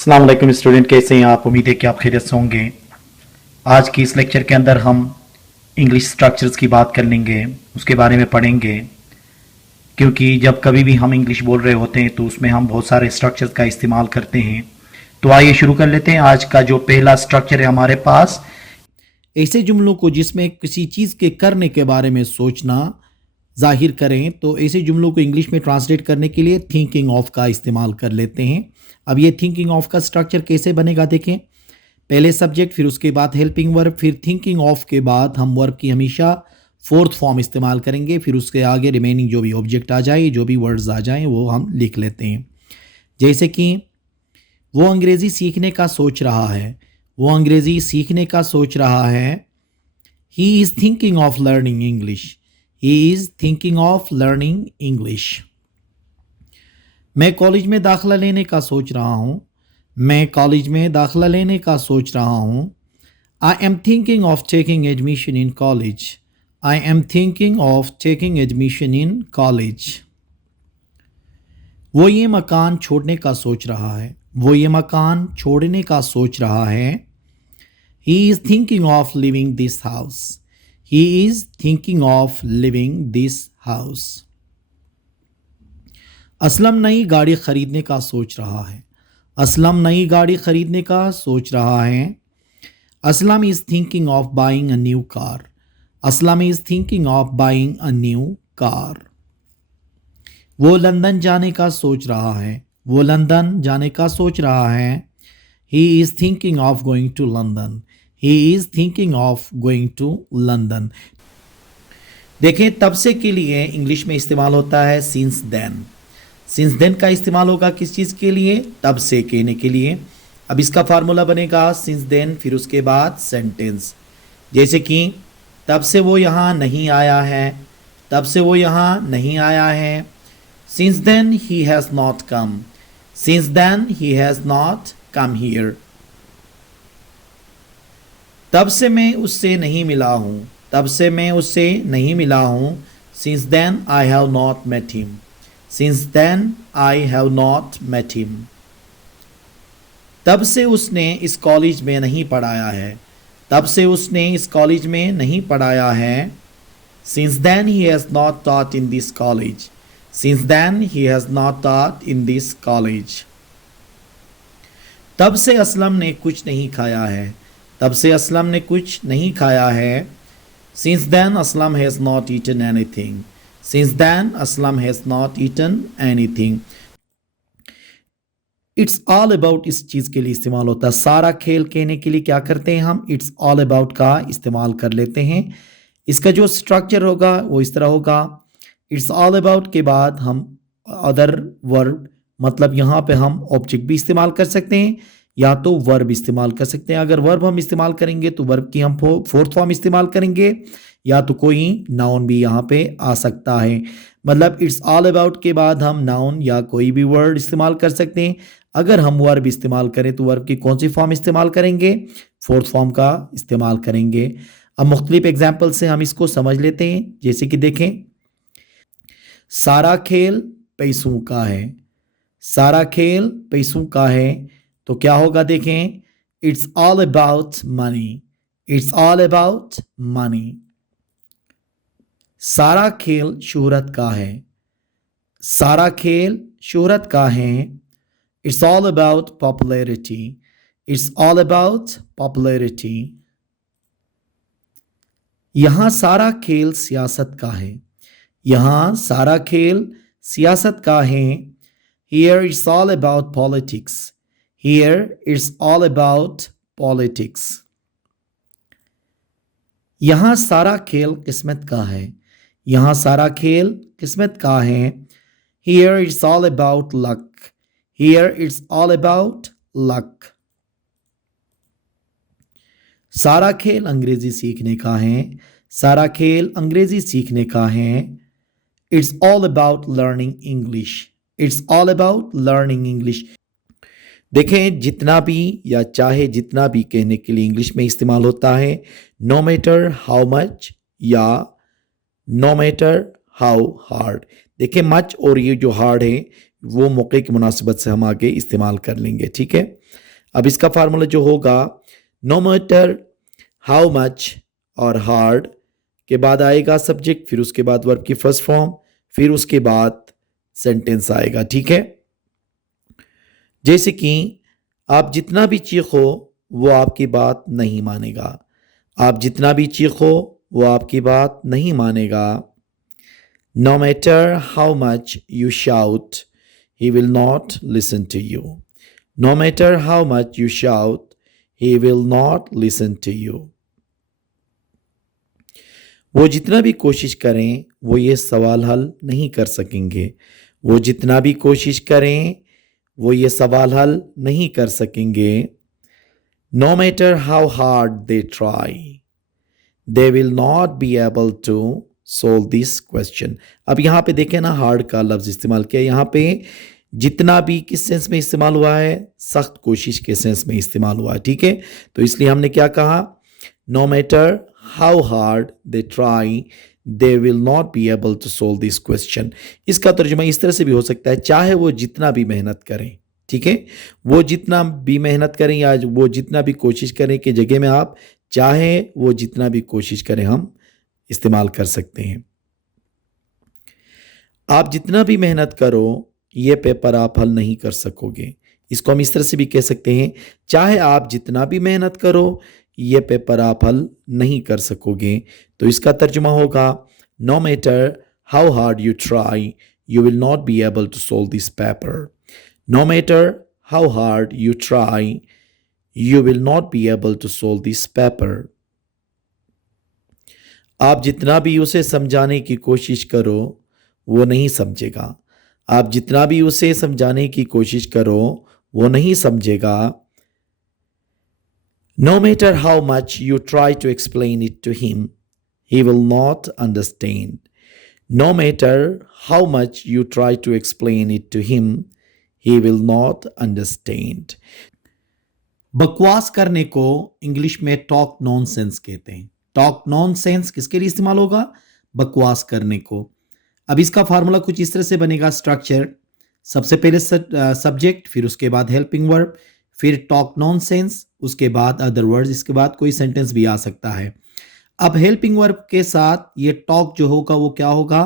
अस्सलाम वालेकुम स्टूडेंट, कैसे हैं आप? उम्मीद है कि आप खैरियत से होंगे। आज की इस लेक्चर के अंदर हम इंग्लिश स्ट्रक्चर्स की बात कर लेंगे, उसके बारे में पढ़ेंगे, क्योंकि जब कभी भी हम इंग्लिश बोल रहे होते हैं तो उसमें हम बहुत सारे स्ट्रक्चर्स का इस्तेमाल करते हैं। तो आइए शुरू कर लेते हैं। आज का जो पहला स्ट्रक्चर है हमारे पास, ऐसे जुमलों को जिसमें किसी चीज़ के करने के बारे में सोचना जाहिर करें, तो ऐसे जुमलों को इंग्लिश में ट्रांसलेट करने के लिए थिंकिंग ऑफ का इस्तेमाल कर लेते हैं। अब ये थिंकिंग ऑफ का स्ट्रक्चर कैसे बनेगा देखें। पहले सब्जेक्ट, फिर उसके बाद हेल्पिंग वर्ब, फिर थिंकिंग ऑफ के बाद हम वर्ब की हमेशा फोर्थ फॉर्म इस्तेमाल करेंगे, फिर उसके आगे रिमेनिंग जो भी ऑब्जेक्ट आ जाए, जो भी वर्ड्स आ जाएं, वो हम लिख लेते हैं। जैसे कि वो अंग्रेज़ी सीखने का सोच रहा है, वो अंग्रेज़ी सीखने का सोच रहा है। He is thinking of learning English, he is thinking of learning English. मैं कॉलेज में दाखिला लेने का सोच रहा हूँ, मैं कॉलेज में दाखिला लेने का सोच रहा हूँ। I am thinking of taking admission in college, I am thinking of taking admission in college. वो ये मकान छोड़ने का सोच रहा है, वो ये मकान छोड़ने का सोच रहा है। He is thinking of leaving this house, he is thinking of leaving this house. Aslam नई गाड़ी खरीदने का सोच रहा है, असलम नई गाड़ी खरीदने का सोच रहा है। Aslam is thinking of buying a new car, Aslam is thinking of buying a new car. वो लंदन जाने का सोच रहा है, वो लंदन जाने का सोच रहा है। He is thinking of going to London, he is thinking of going to London. देखें, तब से के लिए इंग्लिश में इस्तेमाल होता है since then. since then का इस्तेमाल होगा किस चीज़ के लिए? तब से कहने के लिए। अब इसका फार्मूला बनेगा since then, फिर उसके बाद सेंटेंस। जैसे कि तब से वो यहाँ नहीं आया है, तब से वो यहाँ नहीं आया है। since then he has not come, since then he has not come here. तब से मैं उससे नहीं मिला हूँ, तब से मैं उससे नहीं मिला हूँ। since then I have not met him, since then I have not met him. तब से उसने इस कॉलेज में नहीं पढ़ाया है, तब से उसने इस कॉलेज में नहीं पढ़ाया है। since then he has not taught in this college, since then he has not taught in this college. तब से असलम ने कुछ नहीं खाया है, तब से असलम ने कुछ नहीं खाया है। since then Aslam has not eaten anything, since then Aslam has not eaten anything. It's all about इस चीज़ के लिए इस्तेमाल होता है। सारा खेल कहने के लिए क्या करते हैं हम? इट्स ऑल अबाउट का इस्तेमाल कर लेते हैं। इसका जो स्ट्रक्चर होगा वो इस तरह होगा। इट्स ऑल अबाउट के बाद हम अदर वर्ब, मतलब यहाँ पे हम ऑब्जेक्ट भी इस्तेमाल कर सकते हैं या तो वर्ब इस्तेमाल कर सकते हैं। अगर वर्ब हम इस्तेमाल करेंगे तो वर्ब की हम फोर्थ फॉर्म इस्तेमाल करेंगे, या तो कोई नाउन भी यहाँ पे आ सकता है। मतलब इट्स ऑल अबाउट के बाद हम नाउन या कोई भी वर्ड इस्तेमाल कर सकते हैं। अगर हम वर्ब इस्तेमाल करें तो वर्ब की कौन सी फॉर्म इस्तेमाल करेंगे? फोर्थ फॉर्म का इस्तेमाल करेंगे। अब मुख्तलिफ एग्जाम्पल से हम इसको समझ लेते हैं। जैसे कि देखें, सारा खेल पैसों का है, सारा खेल पैसों का है, तो क्या होगा देखें, it's all about money, it's all about money. सारा खेल शोहरत का है, सारा खेल शोहरत का है। It's all about popularity, it's all about popularity. यहां सारा खेल सियासत का है, यहां सारा खेल सियासत का है। Here it's all about politics, here it's all about politics. यहां सारा खेल किस्मत का है, यहां सारा खेल किस्मत का है। Here it's all about luck, here it's all about luck. सारा खेल अंग्रेजी सीखने का है, सारा खेल अंग्रेजी सीखने का है। It's all about learning English, it's all about learning English. देखें, जितना भी या चाहे जितना भी कहने के लिए इंग्लिश में इस्तेमाल होता है, नो मैटर हाउ मच या नो मैटर हाउ हार्ड। देखिए, मच और ये जो हार्ड है वो मौके की मुनासिबत से हम आगे इस्तेमाल कर लेंगे, ठीक है। अब इसका फार्मूला जो होगा, नो मैटर हाउ मच और हार्ड के बाद आएगा सब्जेक्ट, फिर उसके बाद वर्ब की फर्स्ट फॉर्म, फिर उसके बाद सेंटेंस आएगा, ठीक है। जैसे कि आप जितना भी चीखो वो आपकी बात नहीं मानेगा, आप जितना भी चीखो वो आपकी बात नहीं मानेगा। No matter how much you shout, he will not listen to you. No matter how much you shout, he will not listen to you. वो जितना भी कोशिश करें वो ये सवाल हल नहीं कर सकेंगे, वो जितना भी कोशिश करें वो ये सवाल हल नहीं कर सकेंगे। No matter how hard they try, they will not be able to solve this question. अब यहाँ पे देखें ना, हार्ड का लफ्ज इस्तेमाल किया, यहाँ पे जितना भी किस सेंस में इस्तेमाल हुआ है, सख्त कोशिश के सेंस में इस्तेमाल हुआ है, ठीक है। तो इसलिए हमने क्या कहा, no matter how hard they try they will not be able to solve this question. इसका तर्जुमा इस तरह से भी हो सकता है, चाहे वो जितना भी मेहनत करें, ठीक है, वो जितना भी मेहनत करें या वो जितना भी कोशिश करें के जगह में आप चाहे वो जितना भी कोशिश करें हम इस्तेमाल कर सकते हैं। आप जितना भी मेहनत करो ये पेपर आप हल नहीं कर सकोगे। इसको हम इस तरह से भी कह सकते हैं, चाहे आप जितना भी मेहनत करो ये पेपर आप हल नहीं कर सकोगे। तो इसका तर्जुमा होगा, no matter how hard you try you will not be able to solve this paper. No matter how hard you try you will not be able to solve this paper. आप जितना भी उसे समझाने की कोशिश करो वो नहीं समझेगा, आप जितना भी उसे समझाने की कोशिश करो वो नहीं समझेगा। No matter how much you try to explain it to him, he will not understand. No matter how much you try to explain it to him, he will not understand. बकवास करने को इंग्लिश में talk nonsense कहते हैं। Talk nonsense किसके लिए इस्तेमाल होगा, बकवास करने को। अब इसका फार्मूला कुछ इस तरह से बनेगा, स्ट्रक्चर सबसे पहले सब्जेक्ट, फिर उसके बाद हेल्पिंग वर्ब, फिर टॉक नॉनसेंस, उसके बाद अदर वर्ड्स, इसके बाद कोई सेंटेंस भी आ सकता है। अब हेल्पिंग वर्ब के साथ ये टॉक जो होगा वो क्या होगा,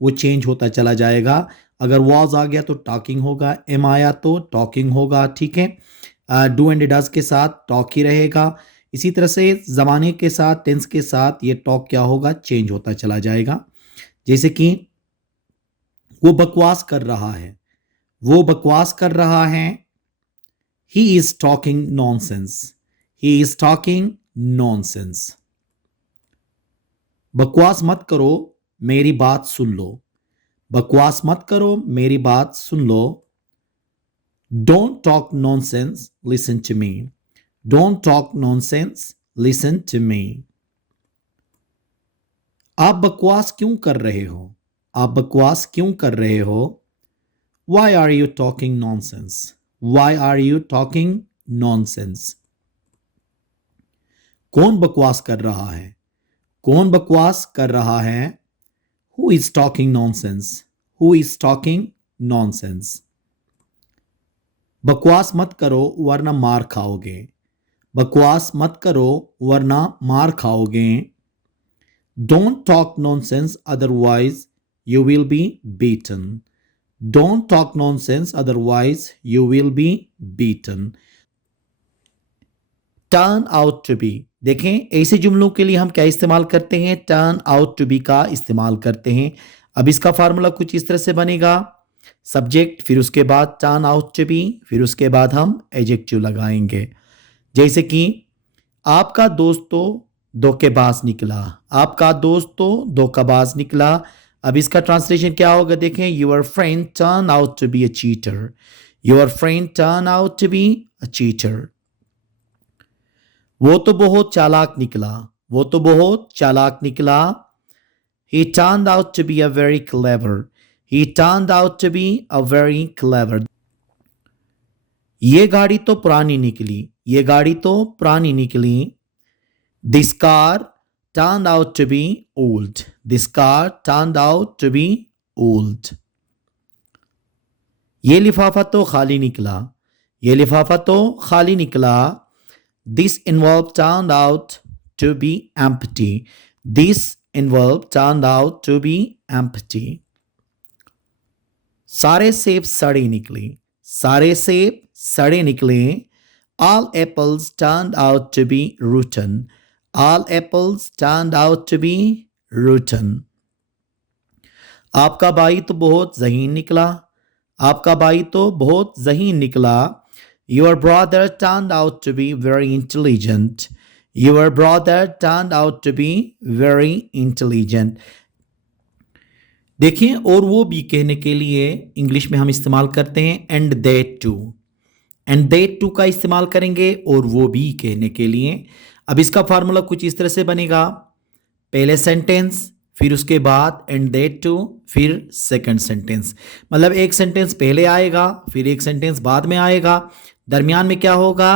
वो चेंज होता चला जाएगा। अगर वॉज आ गया तो टॉकिंग होगा, एम आया तो टॉकिंग होगा, ठीक है। डू एंड डज के साथ टॉक ही रहेगा। इसी तरह से ज़माने के साथ, टेंस के साथ ये टॉक क्या होगा, चेंज होता चला जाएगा। जैसे कि वो बकवास कर रहा है, वो बकवास कर रहा है, he is talking nonsense, he is talking nonsense. बकवास मत करो मेरी बात सुन लो, बकवास मत करो मेरी बात सुन लो। Don't talk nonsense, listen to me. Don't talk nonsense, listen to me. आप बकवास क्यों कर रहे हो, आप बकवास क्यों कर रहे हो। Why are you talking nonsense? Why are you talking nonsense? कौन बकवास कर रहा है, कौन बकवास कर रहा है। Who is talking nonsense? Who is talking nonsense? बकवास मत करो वरना मार खाओगे, बकवास मत करो वरना मार खाओगे। Don't talk nonsense otherwise you will be beaten. Don't talk nonsense otherwise you will be beaten. Turn out to be, देखें ऐसे जुमलों के लिए हम क्या इस्तेमाल करते हैं, turn out to be का इस्तेमाल करते हैं। अब इसका फार्मूला कुछ इस तरह से बनेगा, सब्जेक्ट, फिर उसके बाद टर्न आउट टू बी, फिर उसके बाद हम एडजेक्टिव लगाएंगे। जैसे कि आपका दोस्त तो धोखेबाज निकला, आपका दोस्त तो धोखेबाज निकला। अब इसका ट्रांसलेशन क्या होगा, देखें, your friend turn out to be a cheater, your friend turn out to be a cheater. वो तो बहुत चालाक निकला, वो तो बहुत चालाक निकला। He turned out to be a very clever. He turned out to be a very clever. ये गाड़ी तो पुरानी निकली, ये गाड़ी तो पुरानी निकली। This car turned out to be old. This car turned out to be old. ये लिफाफा तो खाली निकला, ये लिफाफा तो खाली निकला. This envelope turned out to be empty. This envelope turned out to be empty. सारे सेब सड़े निकले, सारे सेब सड़े निकले. All apples turned out to be rotten. All apples turned out to be rotten. आपका भाई तो बहुत ज़हीन निकला, आपका भाई तो बहुत ज़हीन निकला. Your brother turned out to be very intelligent. Your brother turned out to be very intelligent. देखिए, और वो भी कहने के लिए इंग्लिश में हम इस्तेमाल करते हैं and that too. And that too का इस्तेमाल करेंगे और वो भी कहने के लिए. अब इसका फार्मूला कुछ इस तरह से बनेगा, पहले सेंटेंस, फिर उसके बाद एंड दैट टू, फिर सेकंड सेंटेंस. मतलब एक सेंटेंस पहले आएगा, फिर एक सेंटेंस बाद में आएगा, दरमियान में क्या होगा,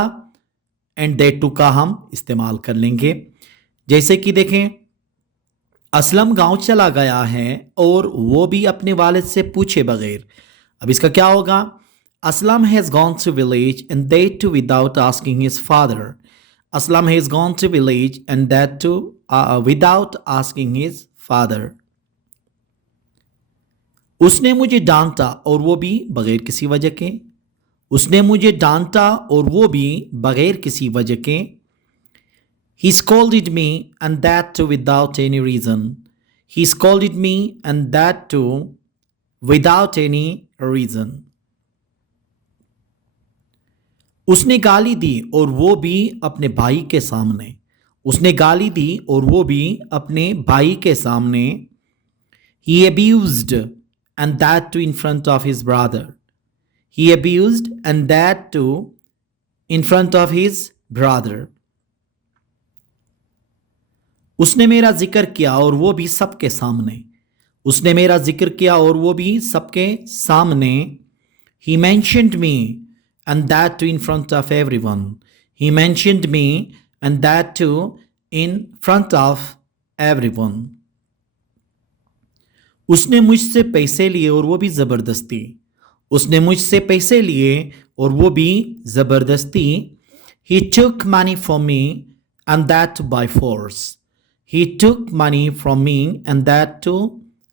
एंड दैट टू का हम इस्तेमाल कर लेंगे. जैसे कि देखें, असलम गांव चला गया है और वो भी अपने वालिद से पूछे बगैर. अब इसका क्या होगा, Aslam has gone to village and that too without asking his father. Aslam has gone to village and that too without asking his father. उसने मुझे डांटा और वो भी बगैर किसी वजह के. उसने मुझे डांटा और वो भी बगैर किसी वजह के. He scolded me and that too without any reason. He scolded me and that too without any reason. उसने गाली दी और वो भी अपने भाई के सामने. उसने गाली दी और वो भी अपने भाई के सामने. He abused and that too in front of his brother. He abused and that too in front of his brother. उसने मेरा जिक्र किया और वो भी सबके सामने. उसने मेरा जिक्र किया और वो भी सबके सामने. He mentioned me and that too in front of everyone. He mentioned me and that too in front of everyone. उसने मुझसे पैसे लिए और वो भी ज़बरदस्ती. उसने मुझसे पैसे लिए और वो भी ज़बरदस्ती. He took money from me and that too by force. He took money from me and that too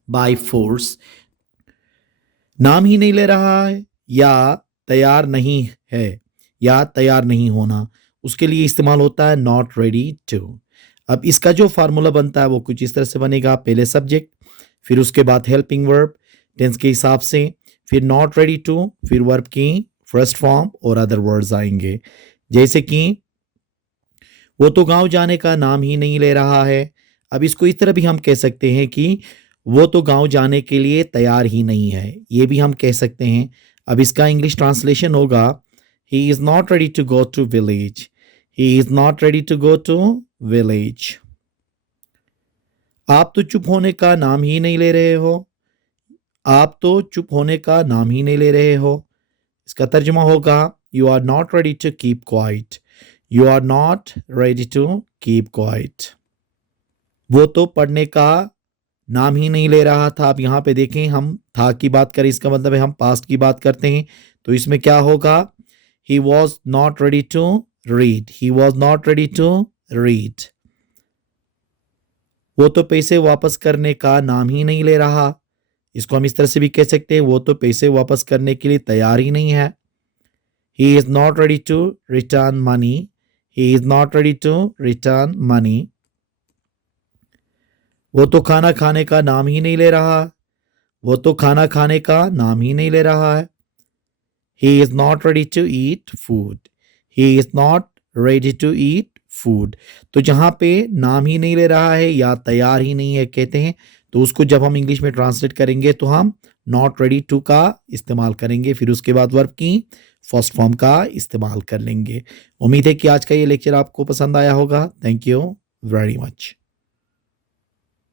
by force. नाम ही नहीं ले रहा है या तैयार नहीं है या तैयार नहीं होना, उसके लिए इस्तेमाल होता है नॉट रेडी टू. अब इसका जो फार्मूला बनता है वो कुछ इस तरह से बनेगा, पहले सब्जेक्ट, फिर उसके बाद हेल्पिंग वर्ब टेंस के हिसाब से, फिर नॉट रेडी टू, फिर वर्ब की फर्स्ट फॉर्म और अदर वर्ड्स आएंगे. जैसे कि वो तो गांव जाने का नाम ही नहीं ले रहा है. अब इसको इस तरह भी हम कह सकते हैं कि वो तो गांव जाने के लिए तैयार ही नहीं है, ये भी हम कह सकते हैं. अब इसका इंग्लिश ट्रांसलेशन होगा, he is not ready to go to village. He is not ready to go to village. आप तो चुप होने का नाम ही नहीं ले रहे हो. आप तो चुप होने का नाम ही नहीं ले रहे हो. इसका तर्जुमा होगा, you are not ready to keep quiet. You are not ready to keep quiet. वो तो पढ़ने का नाम ही नहीं ले रहा था. अब यहाँ पे देखें, हम था की बात करें, इसका मतलब है हम पास्ट की बात करते हैं. तो इसमें क्या होगा, he was not ready to read. He was not ready to read. वो तो पैसे वापस करने का नाम ही नहीं ले रहा. इसको हम इस तरह से भी कह सकते हैं, वो तो पैसे वापस करने के लिए तैयार ही नहीं है. He is not ready to return money. He is not ready to return money. वो तो खाना खाने का नाम ही नहीं ले रहा. वो तो खाना खाने का नाम ही नहीं ले रहा है. He is not ready to eat food. He is not ready to eat food. तो जहाँ पे नाम ही नहीं ले रहा है या तैयार ही नहीं है कहते हैं, तो उसको जब हम इंग्लिश में ट्रांसलेट करेंगे तो हम नॉट रेडी टू का इस्तेमाल करेंगे, फिर उसके बाद वर्ब की फर्स्ट फॉर्म का इस्तेमाल कर लेंगे. उम्मीद है कि आज का ये लेक्चर आपको पसंद आया होगा. Thank you very much.